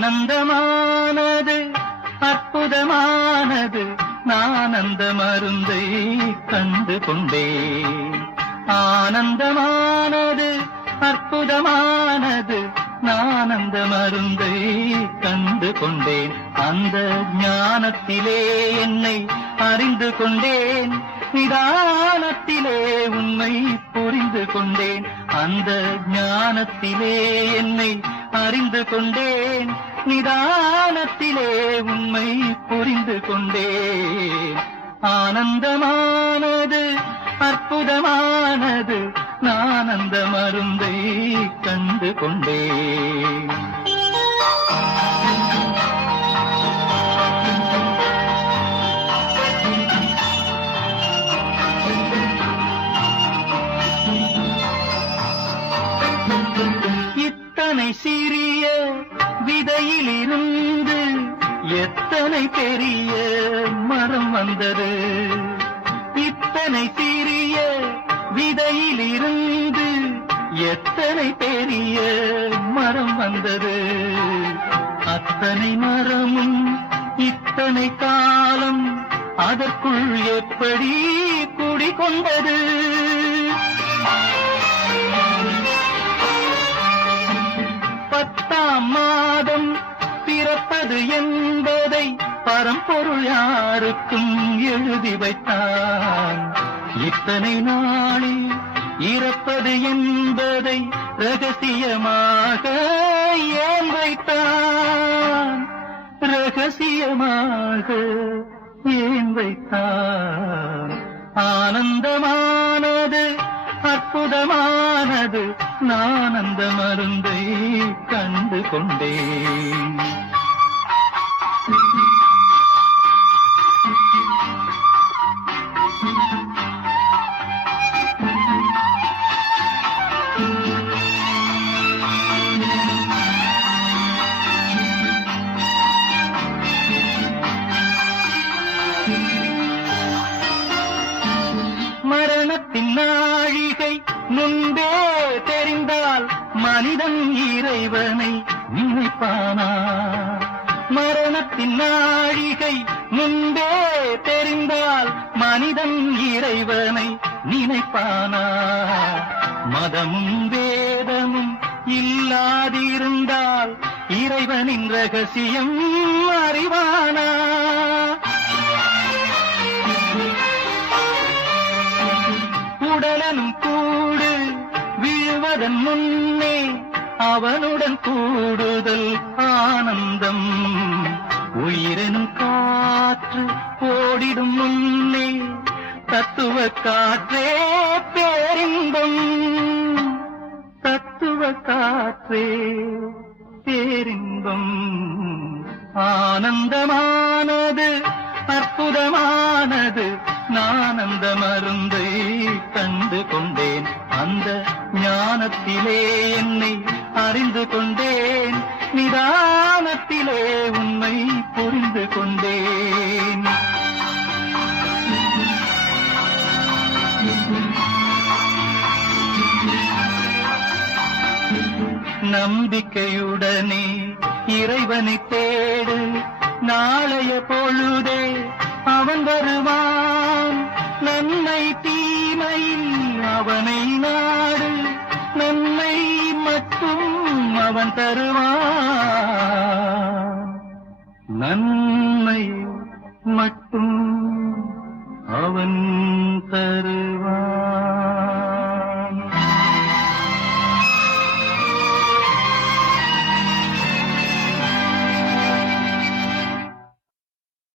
ஆனந்தமானது அற்புதமானது நான் அந்த மருந்தை கண்டு கொண்டே ஆனந்தமானது அற்புதமானது நான் அந்த மருந்தை கண்டு கொண்டேன். அந்த ஞானத்திலே என்னை அறிந்து கொண்டேன். நிதானத்திலே உண்மை புரிந்து கொண்டேன். அந்த ஞானத்திலே என்னை அறிந்து கொண்டேன். நிதானத்திலே உண்மை புரிந்து கொண்டே. ஆனந்தமானது அற்புதமானது நான் அந்த மருந்தை கண்டு கொண்டேன் எத்தனை சிறிய விதையிலிருந்து எத்தனை பெரிய மரம் வந்தது? இத்தனை சிறிய விதையிலிருந்து எத்தனை பெரிய மரம் வந்தது? அத்தனை மரமும் இத்தனை காலம் அதற்குள் எப்படி குடிகொண்டது? பிறப்பது என்பதை பரம்பொருள் யாருக்கும் எழுதி வைத்தான். இத்தனை நாளில் இறப்பது என்பதை ரகசியமாக ஏன் வைத்தான்? ரகசியமாக ஏன் வைத்தான்? ஆனந்தமானது அற்புதமானது நான் அந்த மருந்தை கண்டு கொண்டேன். முன்பே தெரிந்தால் மனிதன் இறைவனை நினைப்பானா? மரணத்தின் நாழிகை முன்பே தெரிந்தால் மனிதன் இறைவனை நினைப்பானா? மதமும் வேதமும் இல்லாதிருந்தால் இறைவனின் ரகசியம் அறிவானா? விழுவதன் முன்னே அவனுடன் கூடுதல் ஆனந்தம். உயிரனும் காற்று ஓடிடும் முன்னே தத்துவ காற்றே பேரின்பம். தத்துவ காற்றே பேரின்பம். ஆனந்தமானது அற்புதமானது நானந்த மருந்தை கண்டு கொண்டேன். அந்த ஞானத்திலே என்னை அறிந்து கொண்டேன். நிதானத்திலே உன்னை புரிந்து கொண்டேன். நம்பிக்கையுடனே இறைவனை தேடு. நாளைய பொழுதே அவன் வருவான். நன்மை தீமையில் அவனை நான் மட்டும் அவன் தருவான். நன்மை மட்டும் அவன் தரு